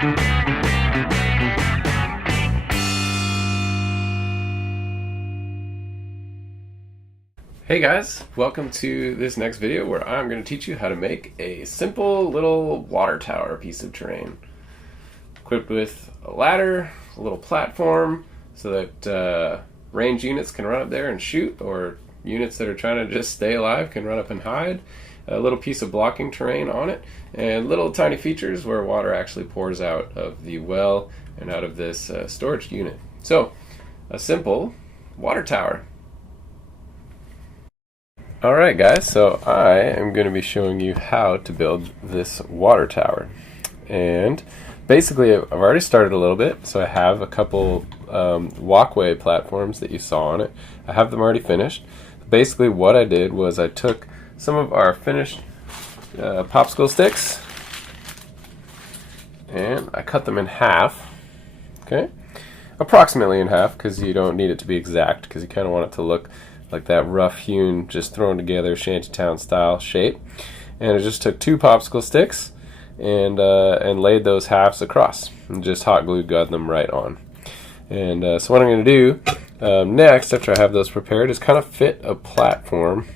Hey guys, welcome to this next video where I'm going to teach you how to make a simple little water tower piece of terrain. Equipped with a ladder, a little platform so that range units can run up there and shoot, or units that are trying to just stay alive can run up and hide. A little piece of blocking terrain on it, and little tiny features where water actually pours out of the well and out of this storage unit. So, a simple water tower. Alright guys, so I am going to be showing you how to build this water tower. And basically I've already started a little bit, so I have a couple walkway platforms that you saw on it. I have them already finished. Basically what I did was I took some of our finished popsicle sticks and I cut them in half, okay? Approximately in half, because you don't need it to be exact, because you kind of want it to look like that rough hewn, just thrown together shantytown style shape. And I just took two popsicle sticks and laid those halves across and just hot glue gun them right on. And so what I'm going to do next, after I have those prepared, is kind of fit a platform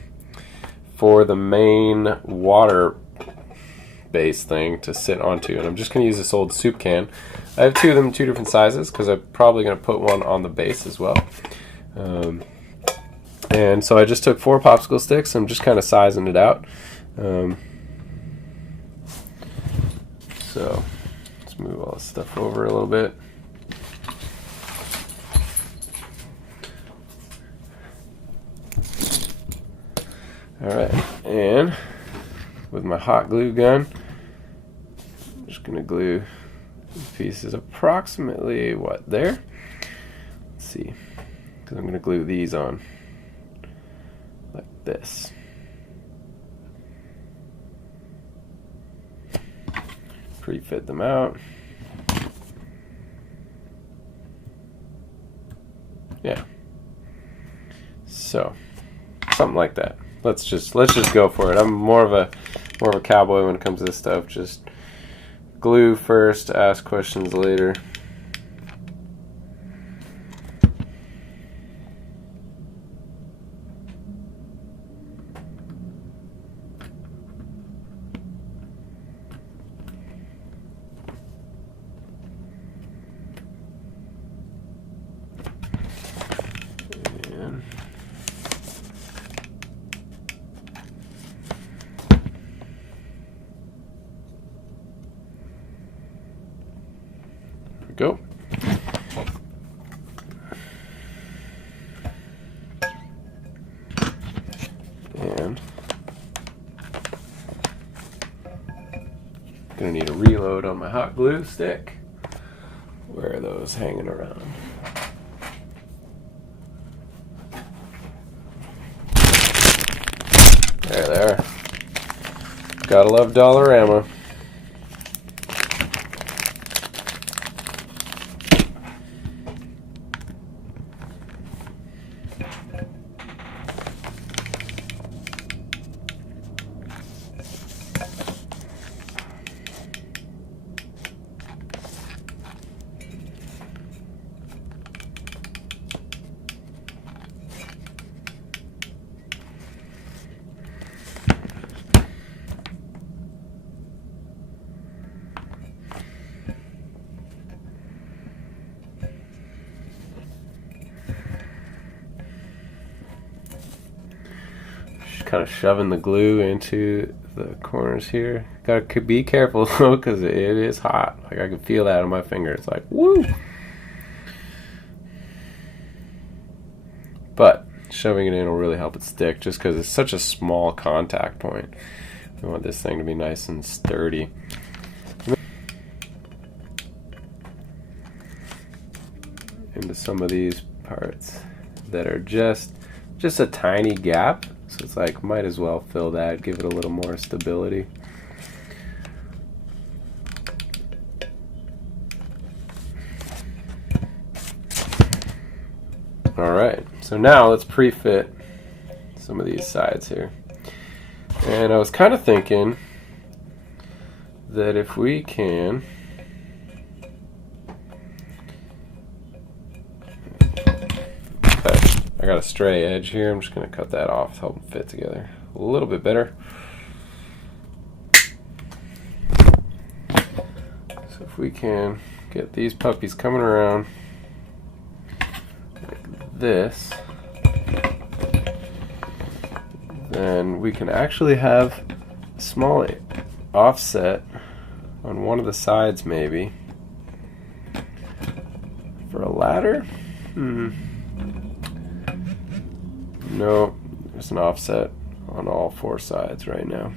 for the main water base thing to sit onto. And I'm just going to use this old soup can. I have two of them, two different sizes, because I'm probably going to put one on the base as well. And so I just took 4 popsicle sticks. I'm just kind of sizing it out. So let's move all this stuff over a little bit. Alright, and with my hot glue gun, I'm just going to glue these pieces approximately, what, there? Let's see, because I'm going to glue these on like this. Pre-fit them out. Yeah. So something like that. Let's just go for it. I'm more of a cowboy when it comes to this stuff. Just glue first, ask questions later. Go. And gonna need a reload on my hot glue stick. Where are those hanging around? There they are. Gotta love Dollarama. Kind of shoving the glue into the corners here. Gotta be careful though, because it is hot. Like I can feel that on my finger. It's like woo. But shoving it in will really help it stick, just because it's such a small contact point. We want this thing to be nice and sturdy. Into some of these parts that are just a tiny gap. So it's like, might as well fill that, give it a little more stability. Alright, so now let's pre-fit some of these sides here. And I was kind of thinking that if we can I got a stray edge here. I'm just going to cut that off to help them fit together a little bit better. So if we can get these puppies coming around like this, then we can actually have a small offset on one of the sides maybe. For a ladder? No, there's an offset on all 4 sides right now.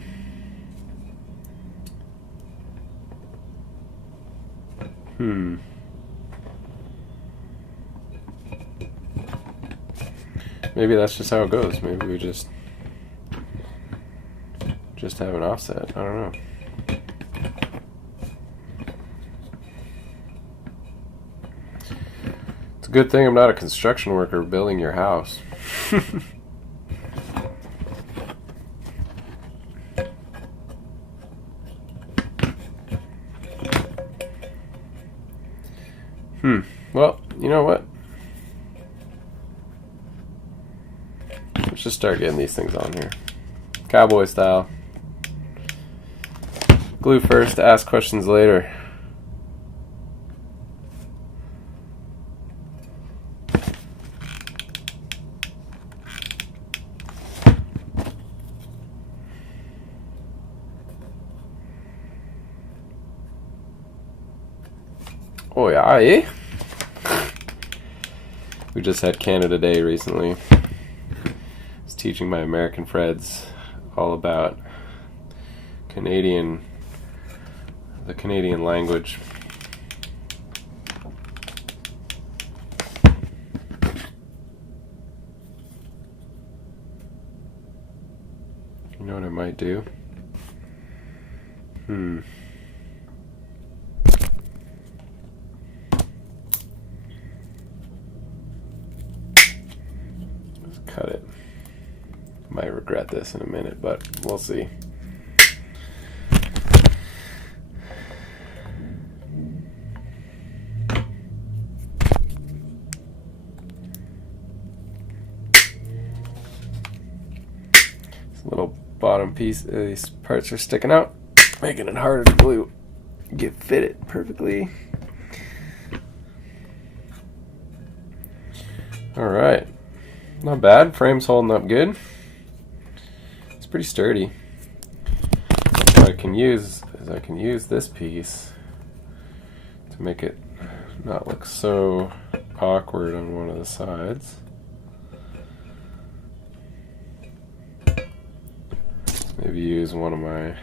Maybe that's just how it goes. Maybe we just have an offset. I don't know. It's a good thing I'm not a construction worker building your house. Well, you know what? Let's just start getting these things on here. Cowboy style. Glue first, ask questions later. Oh yeah, eh? We just had Canada Day recently. I was teaching my American friends all about the Canadian language. You know what I might do? Cut it. Might regret this in a minute, but we'll see. This little bottom piece, these parts are sticking out, making it harder to glue. Fit it perfectly. All right. Not bad. Frame's holding up good. It's pretty sturdy. What I can use is this piece to make it not look so awkward on one of the sides. Maybe use one of my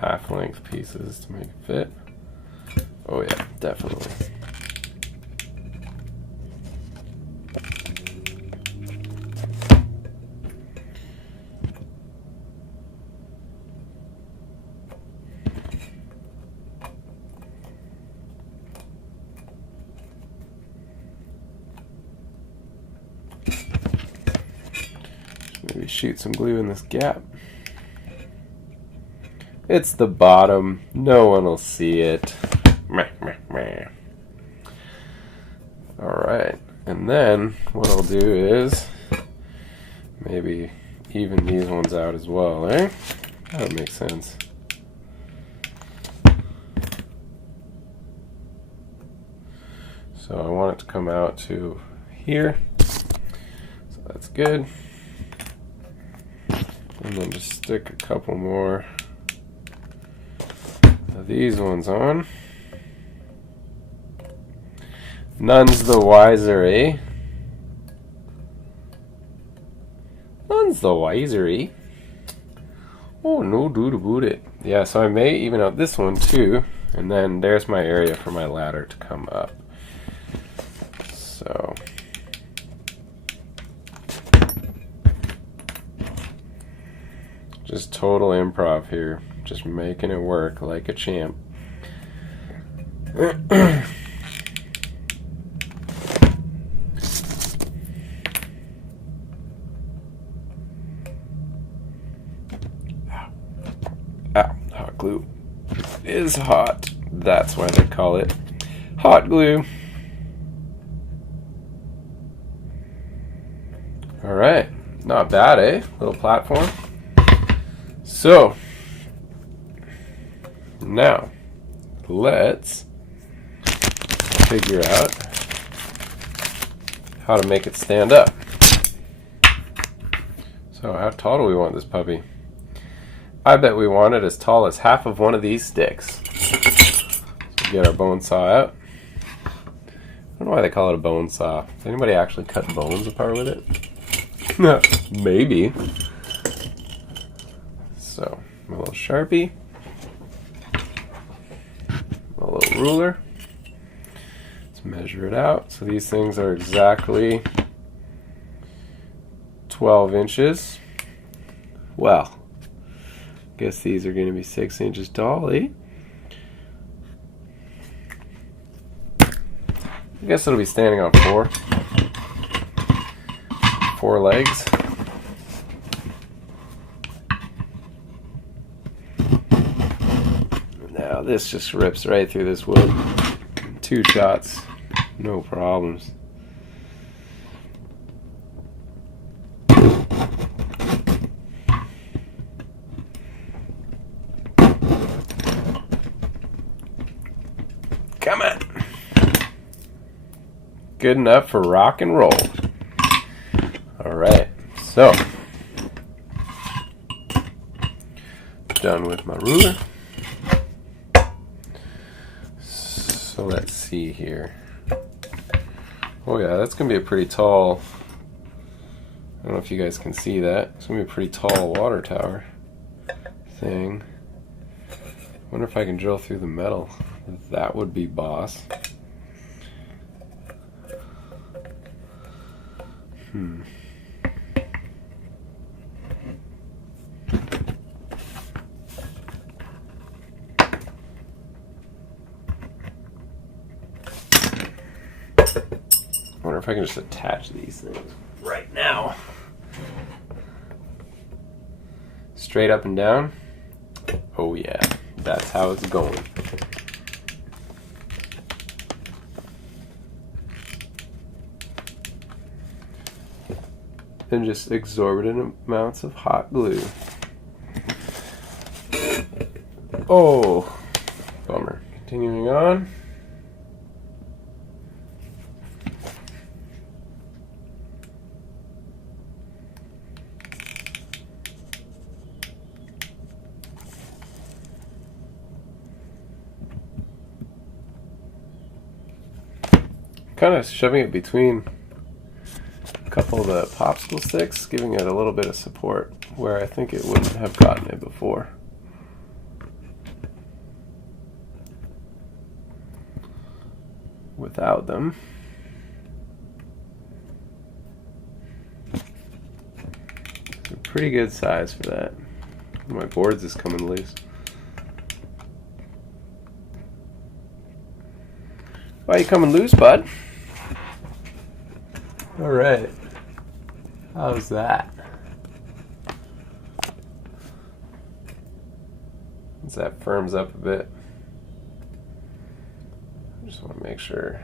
half-length pieces to make it fit. Oh yeah, definitely. Maybe shoot some glue in this gap. It's the bottom. No one will see it. Alright. And then what I'll do is maybe even these ones out as well, eh? That would make sense. So I want it to come out to here. So that's good. And then just stick a couple more of these ones on. None's the wiser, eh? None's the wiser, eh? Oh, no dude about it. Yeah, so I may even out this one too, and then there's my area for my ladder to come up. So just total improv here, just making it work like a champ. Ow, hot glue is hot. That's why they call it hot glue. Alright, not bad, eh? Little platform. So, now, let's figure out how to make it stand up. So, how tall do we want this puppy? I bet we want it as tall as half of one of these sticks. So get our bone saw out. I don't know why they call it a bone saw. Does anybody actually cut bones apart with it? Maybe. So, a little Sharpie. A little ruler. Let's measure it out. So these things are exactly 12 inches. Well, I guess these are going to be 6 inches tall, eh? I guess it'll be standing on four legs. Now this just rips right through this wood. 2 shots, no problems. Come on. Good enough for rock and roll. Alright, so done with my ruler. So let's see here. Oh yeah, that's gonna be a pretty tall, I don't know if you guys can see that. It's gonna be a pretty tall water tower thing. I wonder if I can drill through the metal. That would be boss. I wonder if I can just attach these things right now. Straight up and down. Oh yeah, that's how it's going. And just exorbitant amounts of hot glue. Oh, bummer. Continuing on. Kind of shoving it between a couple of the popsicle sticks, giving it a little bit of support where I think it wouldn't have gotten it before. Without them. It's a pretty good size for that. My boards is coming loose. Why are you coming loose, bud? Alright. How's that? Once that firms up a bit, I just want to make sure.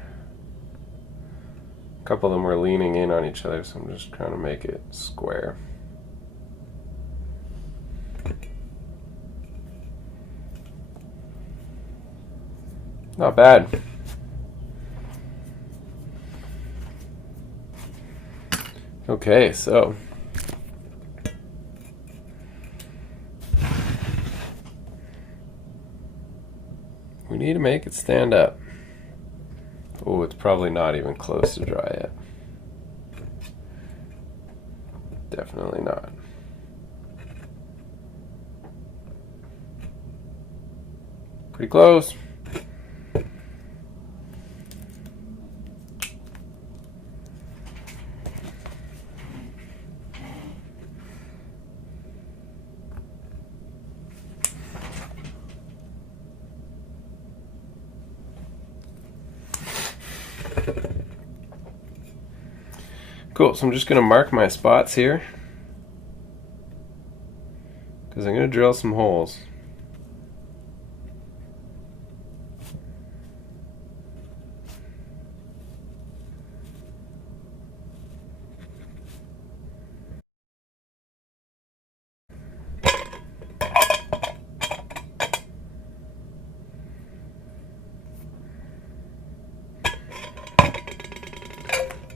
A couple of them were leaning in on each other, so I'm just trying to make it square. Not bad. Okay, so we need to make it stand up. Oh, it's probably not even close to dry yet. Definitely not. Pretty close. Cool, so I'm just going to mark my spots here because I'm going to drill some holes.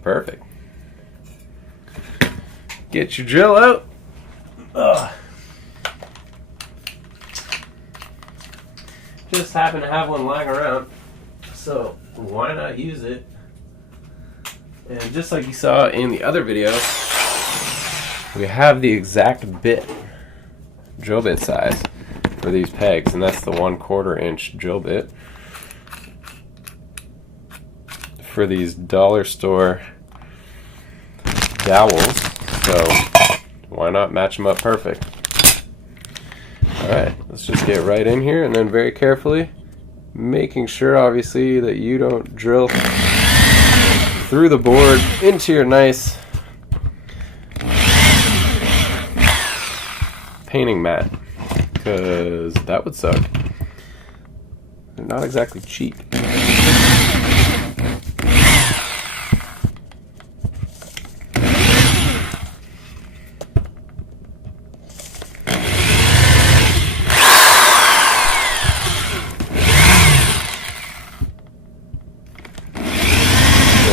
Perfect. Get your drill out. Ugh. Just happen to have one lying around, so why not use it? And just like you saw in the other video, we have the exact bit, drill bit size for these pegs, and that's the 1/4 inch drill bit for these dollar store dowels. So why not match them up perfect? Alright, let's just get right in here, and then very carefully making sure obviously that you don't drill through the board into your nice painting mat, because that would suck. They're not exactly cheap.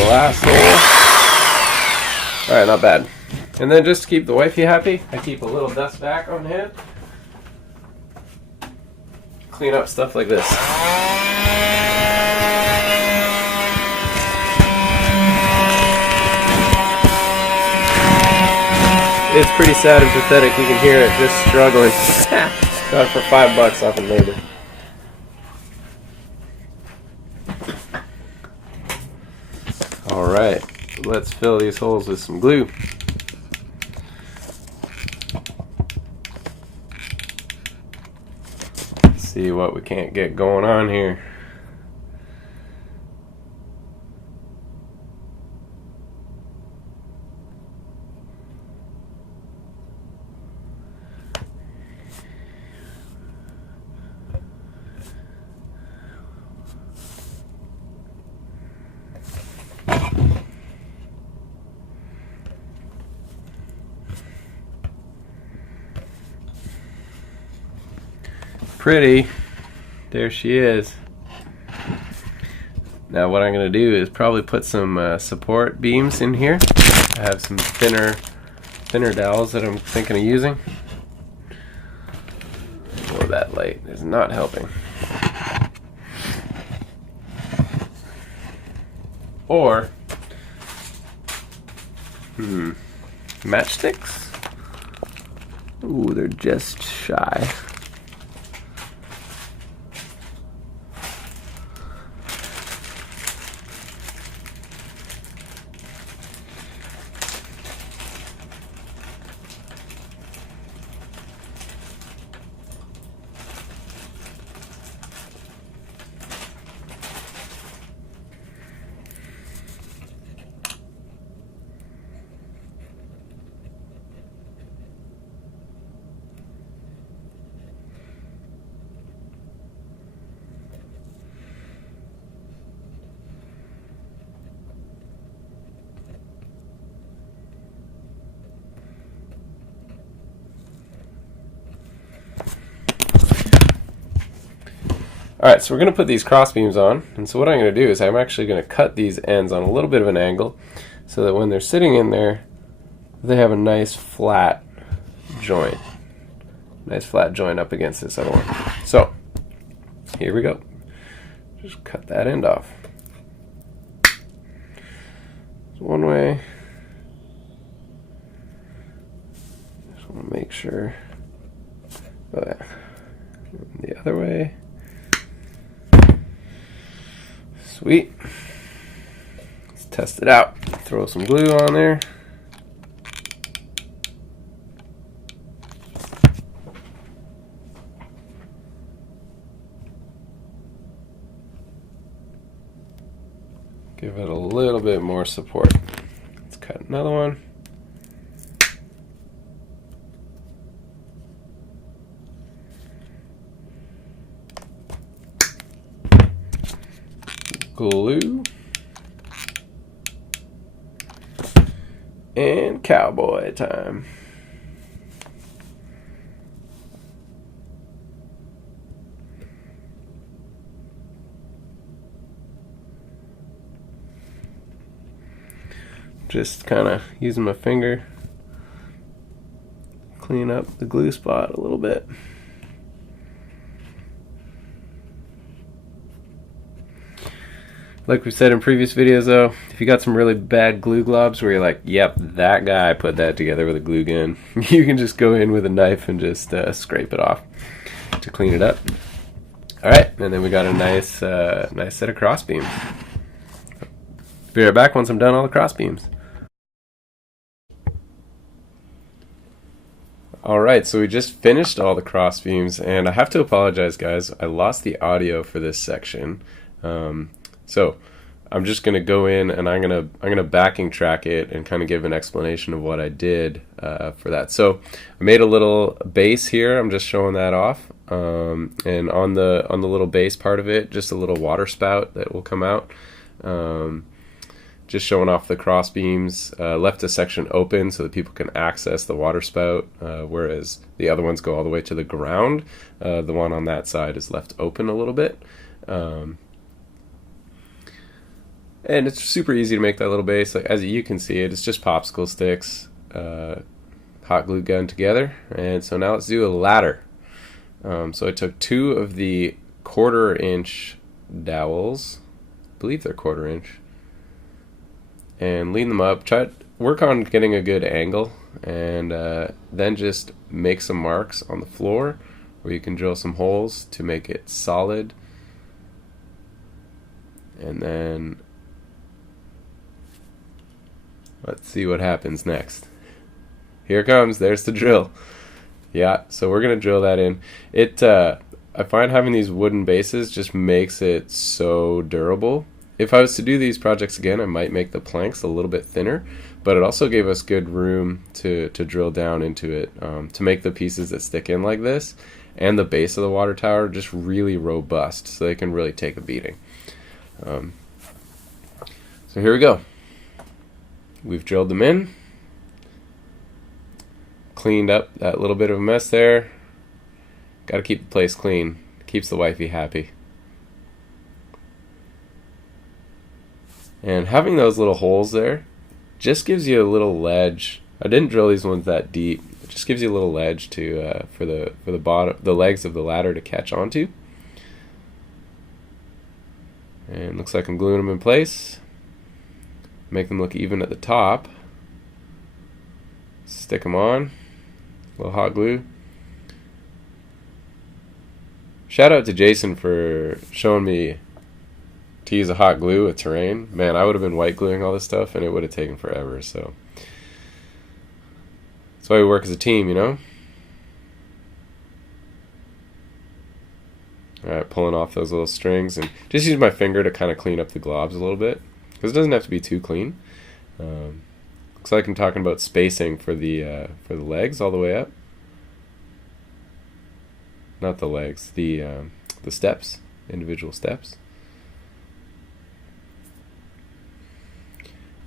Last hole. Alright, not bad. And then just to keep the wifey happy, I keep a little dust back on hand. Clean up stuff like this. It's pretty sad and pathetic. You can hear it just struggling. Got it for $5 off of labor. Alright, let's fill these holes with some glue. Let's see what we can't get going on here. Pretty. There she is. Now what I'm going to do is probably put some support beams in here. I have some thinner dowels that I'm thinking of using. Oh, that light is not helping. Or matchsticks? Ooh, they're just shy. Alright, so we're going to put these cross beams on, and so what I'm going to do is I'm actually going to cut these ends on a little bit of an angle so that when they're sitting in there, they have a nice flat joint. Nice flat joint up against this other one. So, here we go. Just cut that end off. So one way. Just want to make sure. The other way. Sweet. Let's test it out. Throw some glue on there. Give it a little bit more support. Let's cut another one. Glue. And cowboy time. just kind of using my finger, clean up the glue spot a little bit. Like we said in previous videos though, if you got some really bad glue globs where you're like, yep, that guy put that together with a glue gun, you can just go in with a knife and just scrape it off to clean it up. Alright, and then we got a nice nice set of cross beams. Be right back once I'm done all the cross beams. Alright, so we just finished all the cross beams, and I have to apologize guys, I lost the audio for this section. So I'm just gonna go in and I'm gonna backing track it and kind of give an explanation of what I did for that. So I made a little base here. I'm just showing that off, and on the little base part of it, just a little water spout that will come out. Just showing off the cross beams. Left a section open so that people can access the water spout, whereas the other ones go all the way to the ground. The one on that side is left open a little bit. And it's super easy to make that little base. Like, as you can see it's just popsicle sticks, hot glue gun together. And so now let's do a ladder. So I took 2 of the 1/4 inch dowels, I believe they're 1/4 inch, and lean them up. Try to work on getting a good angle, and then just make some marks on the floor where you can drill some holes to make it solid. And then let's see what happens next. Here it comes. There's the drill. Yeah, so we're gonna drill that in. I find having these wooden bases just makes it so durable. If I was to do these projects again, I might make the planks a little bit thinner, but it also gave us good room to drill down into it, to make the pieces that stick in like this and the base of the water tower just really robust, so they can really take a beating. So here we go. We've drilled them in, cleaned up that little bit of a mess there. Got to keep the place clean. Keeps the wifey happy. And having those little holes there just gives you a little ledge. I didn't drill these ones that deep. It just gives you a little ledge to for the bottom, the legs of the ladder to catch onto. And looks like I'm gluing them in place. Make them look even at the top. Stick them on. A little hot glue. Shout out to Jason for showing me to use a hot glue with terrain. Man, I would have been white gluing all this stuff and it would have taken forever. So that's why we work as a team, you know? Alright, pulling off those little strings and just use my finger to kind of clean up the globs a little bit, because it doesn't have to be too clean. Looks like I'm talking about spacing for the legs all the way up. Not the legs, the steps, individual steps.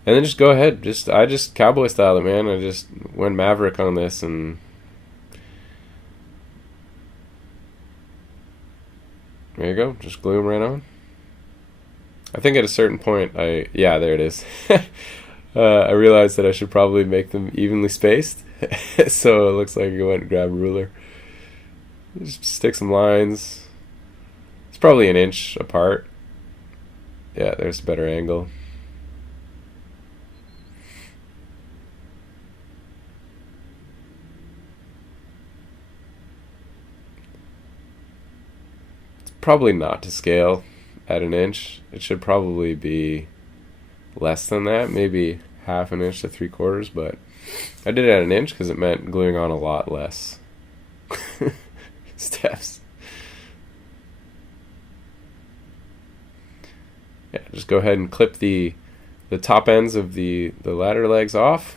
And then just go ahead. I just cowboy styled it, man. I just went maverick on this, and there you go. Just glue them right on. I think at a certain point, yeah, there it is. I realized that I should probably make them evenly spaced. So it looks like I went and grabbed a ruler. Just stick some lines. It's probably 1 inch apart. Yeah, there's a better angle. It's probably not to scale at 1 inch. It should probably be less than that, maybe 1/2 inch to 3/4, but I did it at 1 inch because it meant gluing on a lot less steps. Yeah, just go ahead and clip the top ends of the ladder legs off.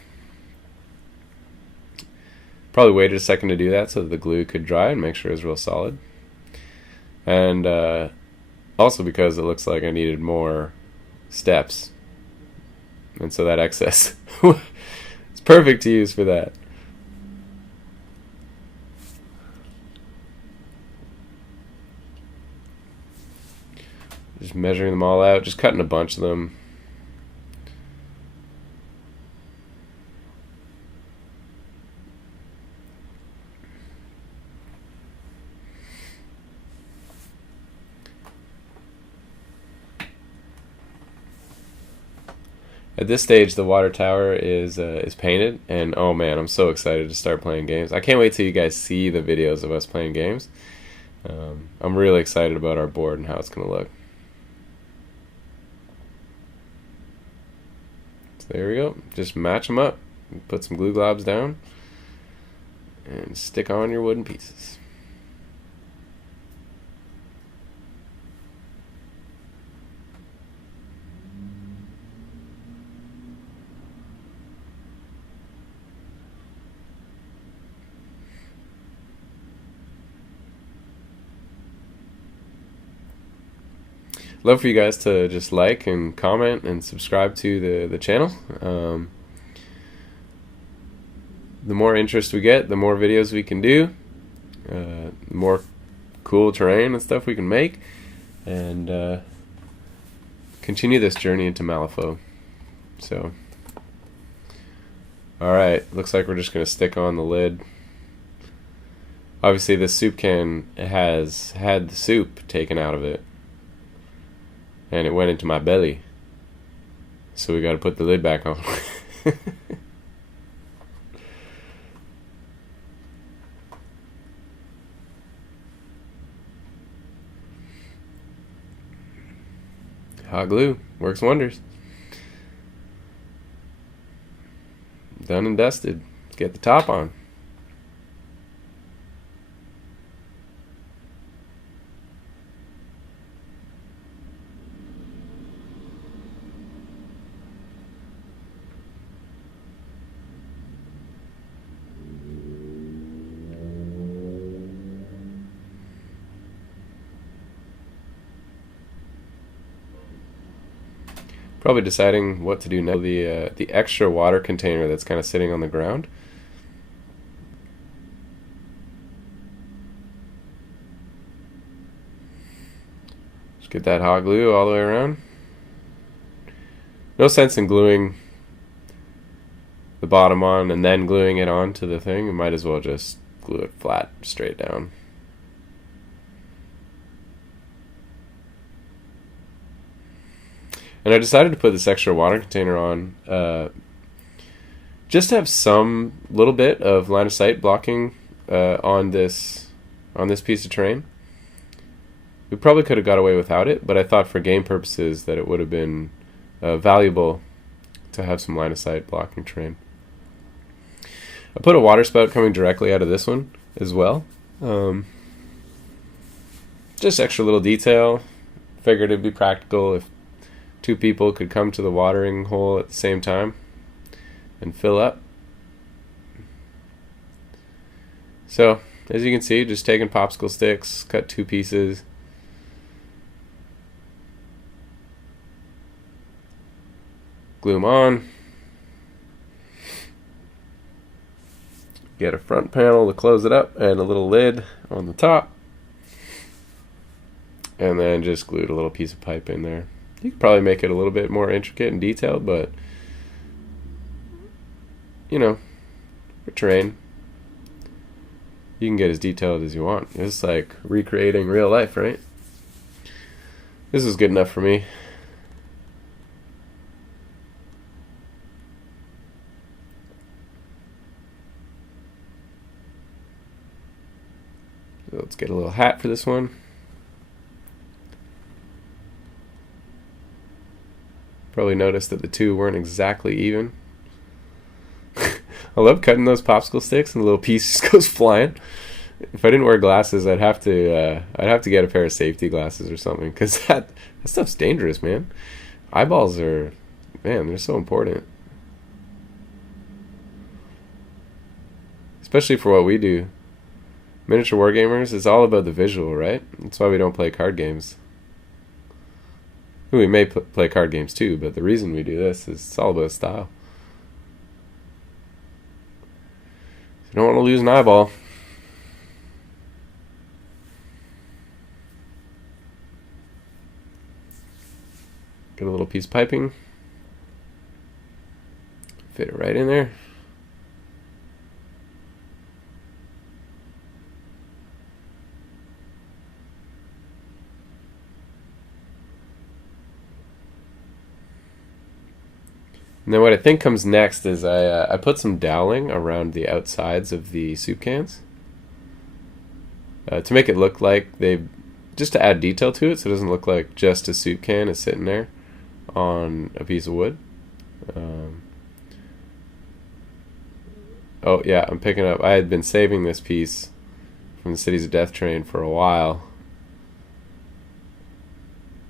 Probably waited a second to do that so that the glue could dry and make sure it was real solid. And also because it looks like I needed more steps, and so that excess it's perfect to use for that. Just measuring them all out, just cutting a bunch of them. At this stage, the water tower is painted, and oh man, I'm so excited to start playing games. I can't wait till you guys see the videos of us playing games. I'm really excited about our board and how it's going to look. So there we go. Just match them up, put some glue globs down, and stick on your wooden pieces. Love for you guys to just like and comment and subscribe to the channel. The more interest we get, the more videos we can do, the more cool terrain and stuff we can make, and continue this journey into Malifaux. So, alright, looks like we're just going to stick on the lid. Obviously this soup can has had the soup taken out of it, and it went into my belly, so we got to put the lid back on. Hot glue works wonders. Done and dusted. Let's get the top on. Probably deciding what to do now. The extra water container that's kind of sitting on the ground. Just get that hot glue all the way around. No sense in gluing the bottom on and then gluing it onto the thing. You might as well just glue it flat straight down. And I decided to put this extra water container on just to have some little bit of line of sight blocking on this piece of terrain. We probably could have got away without it, but I thought for game purposes that it would have been valuable to have some line of sight blocking terrain. I put a water spout coming directly out of this one as well. Just extra little detail. Figured it'd be practical if two people could come to the watering hole at the same time and fill up. So, as you can see, just taking popsicle sticks, cut two pieces. Glue them on. Get a front panel to close it up and a little lid on the top. And then just glued a little piece of pipe in there. You could probably make it a little bit more intricate and detailed, but you know, for terrain, you can get as detailed as you want. It's like recreating real life, right? This is good enough for me. So let's get a little hat for this one. Probably noticed that the two weren't exactly even. I love cutting those popsicle sticks and the little piece just goes flying. If I didn't wear glasses, I'd have to get a pair of safety glasses or something, because that stuff's dangerous, man. Eyeballs are, man, they're so important. Especially for what we do. Miniature wargamers, it's all about the visual, right? That's why we don't play card games. We may play card games too, but the reason we do this is it's all about style. You don't want to lose an eyeball. Get a little piece of piping. Fit it right in there. And then what I think comes next is I put some doweling around the outsides of the soup cans to make it look like just to add detail to it, so it doesn't look like just a soup can is sitting there on a piece of wood. Oh yeah, I'm picking up. I had been saving this piece from the Cities of Death train for a while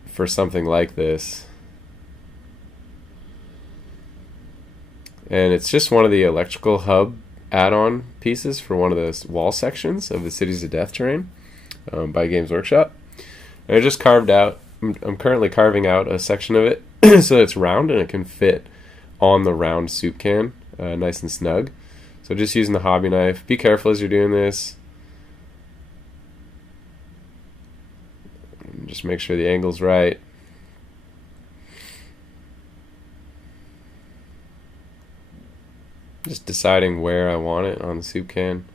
for something like this. And it's just one of the electrical hub add-on pieces for one of the wall sections of the Cities of Death terrain by Games Workshop. And I just carved out, I'm currently carving out a section of it so that it's round and it can fit on the round soup can nice and snug. So just using the hobby knife. Be careful as you're doing this. Just make sure the angle's right. Just deciding where I want it on the soup can.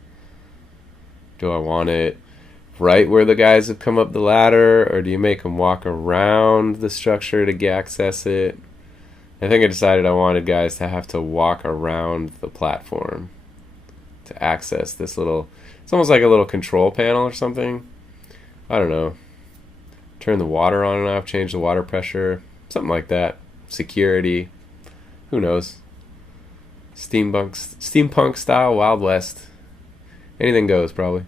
Do I want it right where the guys have come up the ladder, or do you make them walk around the structure to access it? I think I decided I wanted guys to have to walk around the platform to access this little, it's almost like a little control panel or something. I don't know. Turn the water on and off, change the water pressure, something like that. Security, who knows? Steampunk style, Wild West. Anything goes, probably.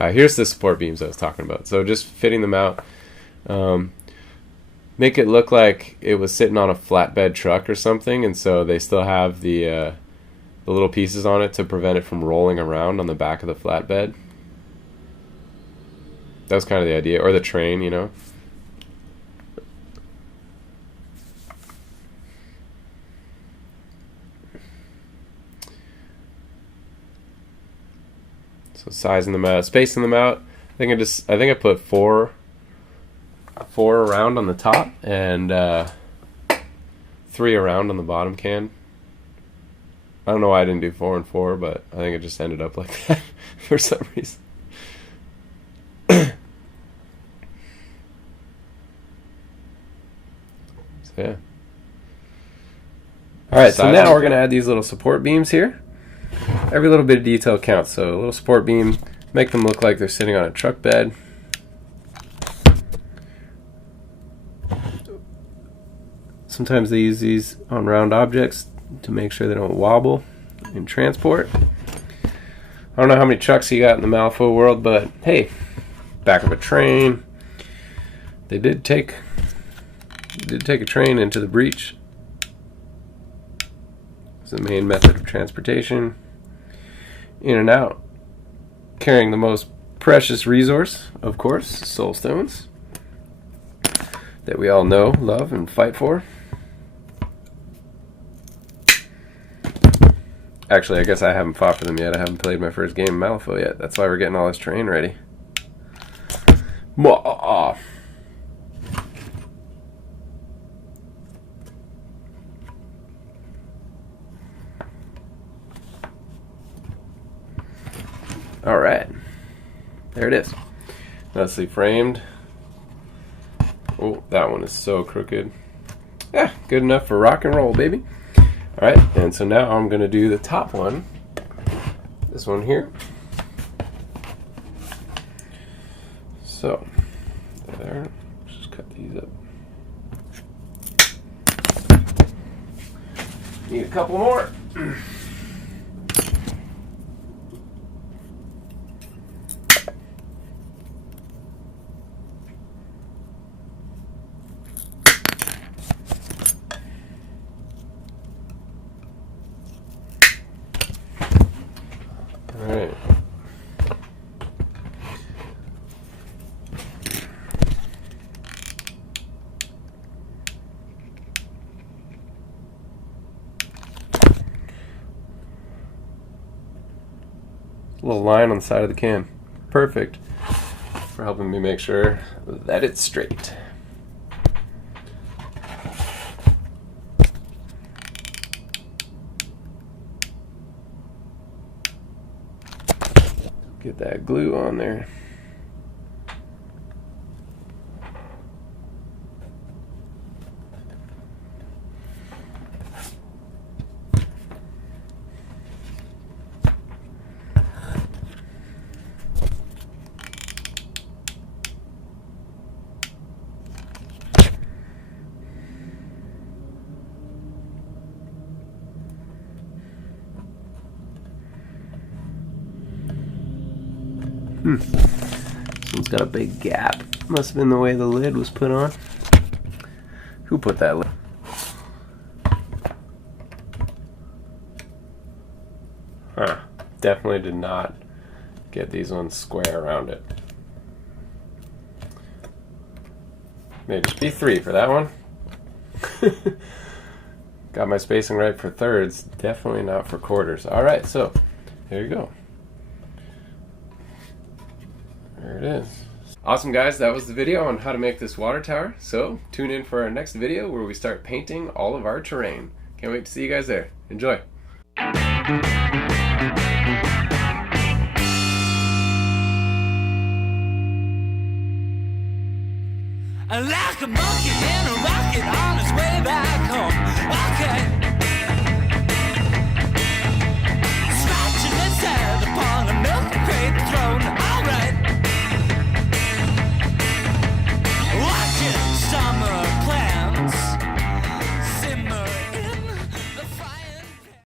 Here's the support beams I was talking about. So just fitting them out. Make it look like it was sitting on a flatbed truck or something, and so they still have the little pieces on it to prevent it from rolling around on the back of the flatbed. That was kind of the idea. Or the train, you know. So sizing them out, spacing them out. I think I put four around on the top and 3 around on the bottom can. I don't know why I didn't do 4 and 4, but I think it just ended up like that for some reason. So yeah. Alright, so now we're going to add these little support beams here. Every little bit of detail counts, so a little support beam, make them look like they're sitting on a truck bed. Sometimes they use these on round objects to make sure they don't wobble in transport. I don't know how many trucks you got in the Malifaux world, but hey, back of a train. They did take a train into the breach. It's the main method of transportation. In and out, carrying the most precious resource, of course, soul stones, that we all know, love, and fight for. Actually, I guess I haven't fought for them yet. I haven't played my first game in Malifaux yet. That's why we're getting all this terrain ready. Alright, there it is. Nicely framed. Oh, that one is so crooked. Yeah, good enough for rock and roll, baby. Alright, and so now I'm going to do the top one. This one here. So, there. Just cut these up. Need a couple more. Alright. A little line on the side of the can. Perfect for helping me make sure that it's straight. Get that glue on there. This one's got a big gap. Must have been the way the lid was put on. Who put that lid? Huh. Definitely did not get these ones square around it. May just be 3 for that one. Got my spacing right for thirds, definitely not for quarters. Alright, so here you go. There it is. Awesome, guys, that was the video on how to make this water tower. So tune in for our next video where we start painting all of our terrain. Can't wait to see you guys there. Enjoy. Like a monkey in a